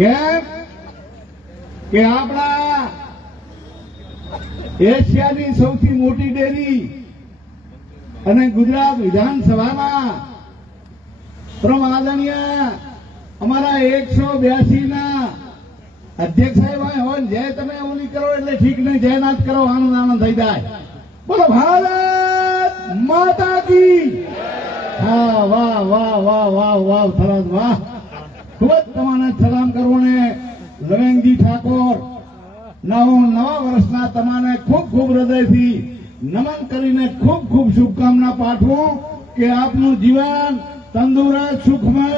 કેમ કે આપણા એશિયાની સૌથી મોટી ડેરી અને ગુજરાત વિધાનસભામાં પરમ આદરણીય અમારા 182 ના અધ્યક્ષ સાહેબ હોય જય તમે એવું નહીં કરો એટલે ઠીક નહીં, જય ના જ કરો આનંદ આનંદ થઈ જાય. બોલો ભારત માતા કી. હા વાહ વાહ વાહ વાહ વાહ થરાદ વાહ. ખૂબ જ તમને સલામ કરું ને લવેંગજી ઠાકોર નવા વર્ષના તમને ખૂબ ખૂબ હૃદયથી નમન કરીને ખૂબ ખૂબ શુભકામના પાઠવું કે આપનું જીવન તંદુરસ્ત સુખમય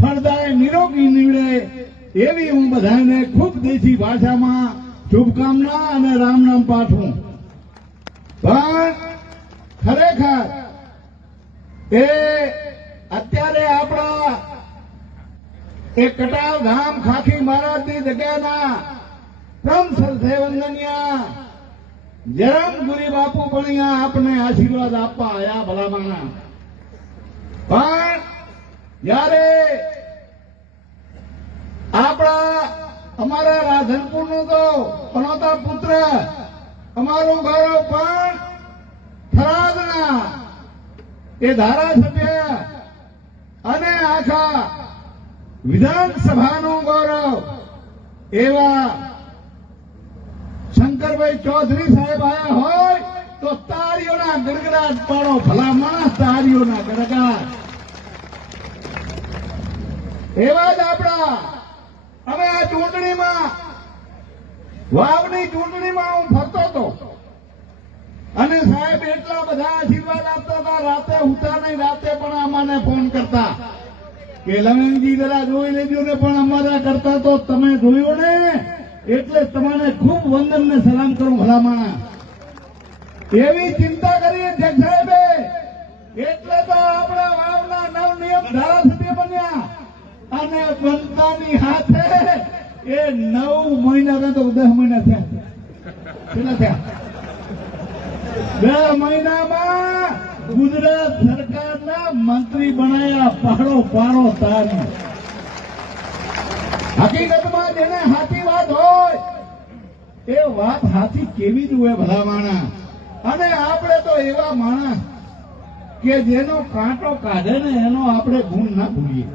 ફળદાય નિરોગી નીવડે એવી હું બધાને ખૂબ દેશી ભાષામાં શુભકામના અને રામ નામ પાઠવું. પણ ખરેખર એ અત્યારે આપણા એ કટાવ ધામ ખાખી મહારાજની જગ્યાના પરમ સેવંગનિયા જરમગુરી બાપુ પણ અહીંયા આપને આશીર્વાદ આપવા આવ્યા ભલામાના. પણ જયારે આપણા અમારા રાધનપુરનું તો પનોતા પુત્ર અમારું ગૌરવ પણ થરાદના એ ધારાસભ્ય અને આખા વિધાનસભાનું ગૌરવ એવા શંકરભાઈ ચૌધરી સાહેબ આયા હોય તો તાળીઓના ગડગડાટ પાડો. ભલા માણસ તાળીઓના ગડગડાટ. એવા જ આપણા હવે આ ચૂંટણીમાં વાવની ચૂંટણીમાં હું ફરતો હતો અને સાહેબ એટલા બધા આશીર્વાદ આપતા હતા. રાતે ઉઠતા નહીં, રાતે પણ અમાને ફોન કરતા કે લવંગજી જરા જોઈ લેજો ને, પણ અમારા કરતા તો તમે જોયો ને એટલે તમારે ખૂબ વંદન ને સલામ કરું ભલામાણા. એવી ચિંતા કરી અધ્યક્ષ સાહેબે એટલે તો આપણા વાવના નવનિયમ ધારાસભ્ય બન્યા અને બનતાની હાથે એ 9 મહિના તો 10 મહિના થયા. કેટલા થયા? 10 મહિનામાં ગુજરાત સરકારના મંત્રી બનાયા. પાડો પાડો તારી. હકીકતમાં જેને સાચી વાત હોય એ વાત સાચી કેવી જ હોય ભલામાણા. અને આપણે તો એવા માણસ કે જેનો કાંટો કાઢે ને એનો આપણે ગુણ ના ભૂલીએ.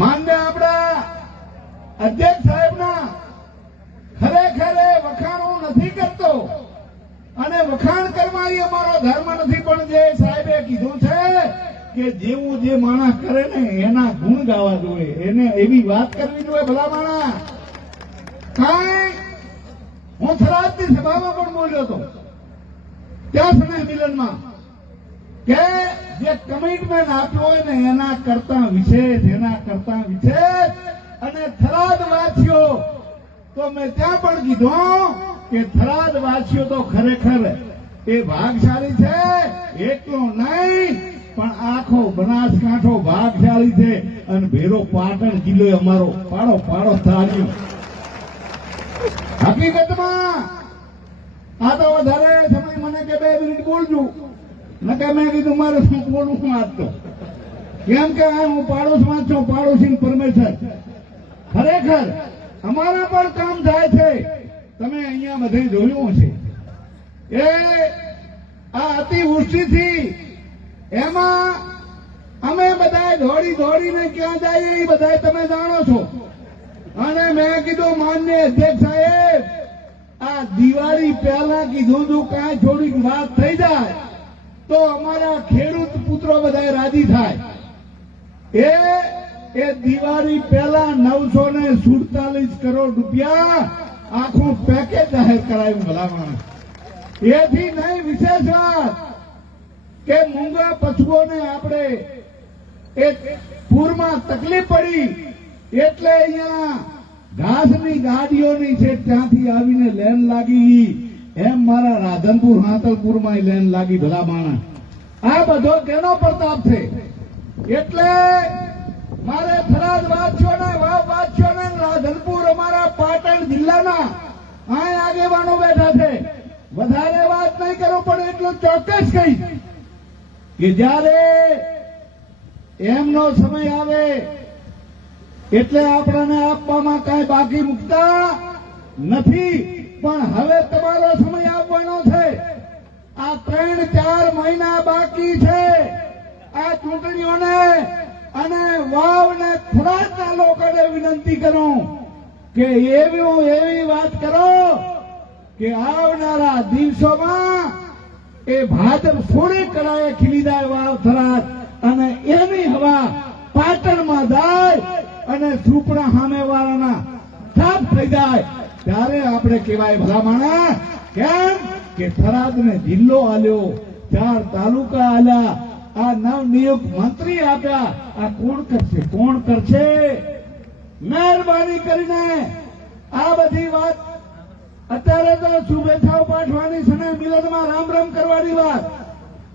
માન્ય આપણા અધ્યક્ષ સાહેબના ખરેખર વખાણો નથી કરતો અને વખાણ કરવા એ અમારો ધર્મ નથી, પણ જે સાહેબે કીધું છે કે જેવું જે માણસ કરે ને એના ગુણ ગાવા જોઈએ, એને એવી વાત કરવી જોઈએ ભલામાણા. કાંઈ હું થરાદની સભામાં પણ બોલ્યો હતો ત્યાં સ્નેહ મિલનમાં કે જે કમિટમેન્ટ આપ્યો હોય ને એના કરતા વિશેષ અને થરાદ વાસીઓ તો મેં ત્યાં પણ કીધું કે થરાદ વાસીઓ તો ખરેખર એ ભાગશાળી છે. એટલો નહીં પણ આખો બનાસકાંઠો ભાગશાળી છે અને ભેરો પાટણ જિલ્લો અમારો. પાડો પાડો તાળીઓ. હકીકતમાં આ તો વધારે સમય મને કે 2 મિનિટ બોલજો નકે મેં કીધું મારે શું બોલવું વાંચતો. કેમ કે હું પાડોશમાં છું, પાડોશી પરમેશ્વર. ખરેખર અમારા પણ કામ થાય છે. તમે અહીંયા બધે જોયું છે એ આ અતિવૃષ્ટિથી એમાં અમે બધા દોડીને ક્યાં જઈએ એ બધા તમે જાણો છો. અને મેં કીધું માન્ય અધ્યક્ષ સાહેબ આ દિવાળી પહેલા કીધું તું કાંઈ થોડીક વાત થઈ જાય તો અમારા ખેડૂત પુત્રો બધા રાજી થાય. એ દિવાળી પહેલા 947 કરોડ રૂપિયા આખું પેકેજ જાહેર કરાયું ભલામણ. એથી નહીં વિશેષ વાત કે મૂંગા પશુઓને આપણે એક પૂરમાં તકલીફ પડી એટલે અહીંયા ઘાસની ગાડીઓની છે ત્યાંથી આવીને લેન લાગી. એમ મારા રાધનપુર હાતલપુરમાં લેન લાગી ભલામણ. આ બધો કેનો પ્રતાપ છે? એટલે મારે થરાદ વાસીઓને વાવ વાસીઓને રાધનપુર અમારા પાટણ જિલ્લાના આ આગેવાનો બેઠા છે. વધારે વાત નહીં કરું પણ એટલું ચોક્કસ કહી કે જ્યારે એમનો સમય આવે એટલે આપણને આપવામાં કાંઈ બાકી મૂકતા નથી. પણ હવે તમારો સમય આવવાનો છે. આ 3-4 મહિના બાકી છે આ ચૂંટણીઓને, અને વાવને થરાદના લોકોને વિનંતી કરું કે એવી વાત કરો કે આવનારા દિવસોમાં એ ભાજપ સોળે કળાએ ખીલી જાય વાવ થરાદ, અને એની હવા પાટણમાં જાય અને સુપડા સામેવાળાના સાફ થઈ જાય. ત્યારે આપણે કહેવાય ભલામણા કેમ કે થરાદને જિલ્લો આલ્યો, 4 તાલુકા આલ્યા, આ નવનિયુક્ત મંત્રી આપ્યા. આ કોણ કરશે? કોણ કરશે? મહેરબાની કરીને આ બધી વાત અત્યારે તો શુભેચ્છાઓ પાઠવાની છે ને મિલનમાં રામ રામ કરવાની વાત,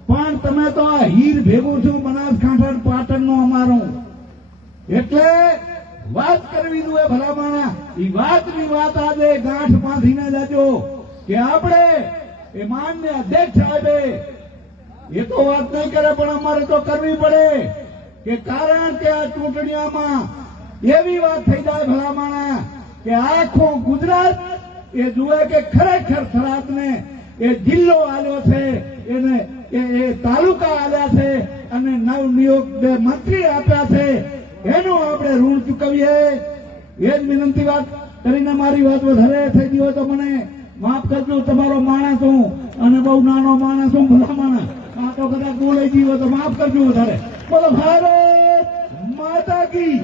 પણ તમે તો આ હીર ભેગું છો બનાસકાંઠા પાટણનું અમારું, એટલે વાત કરવી જોઈએ ભલામણા. એ વાતની વાત આજે ગાંઠ બાંધીને જજો કે આપણે એ માન્ય અધ્યક્ષ સાહેબે એ તો વાત નહીં કરે પણ અમારે તો કરવી પડે, કે કારણ કે આ ચૂંટણીઓમાં એવી વાત થઈ જાય ભલામણા કે આખું ગુજરાત એ જુએ કે ખરેખર થરાદને એ જિલ્લો આલ્યો છે, એને એ તાલુકા આલ્યા છે, અને નવનિયુક્ત મંત્રી આપ્યા છે, એનું આપણે ઋણ ચૂકવીએ. એ જ વિનંતી વાત કરીને મારી વાત વધારે થઈ ગઈ હોય તો મને માફ કરજો. તમારો માણસ હું અને બહુ નાનો માણસ હું, ભલા માણસ. આ તો કદાચ બોલાઈ ગઈ હોય તો માફ કરજો વધારે. બોલો ભારત માતા કી.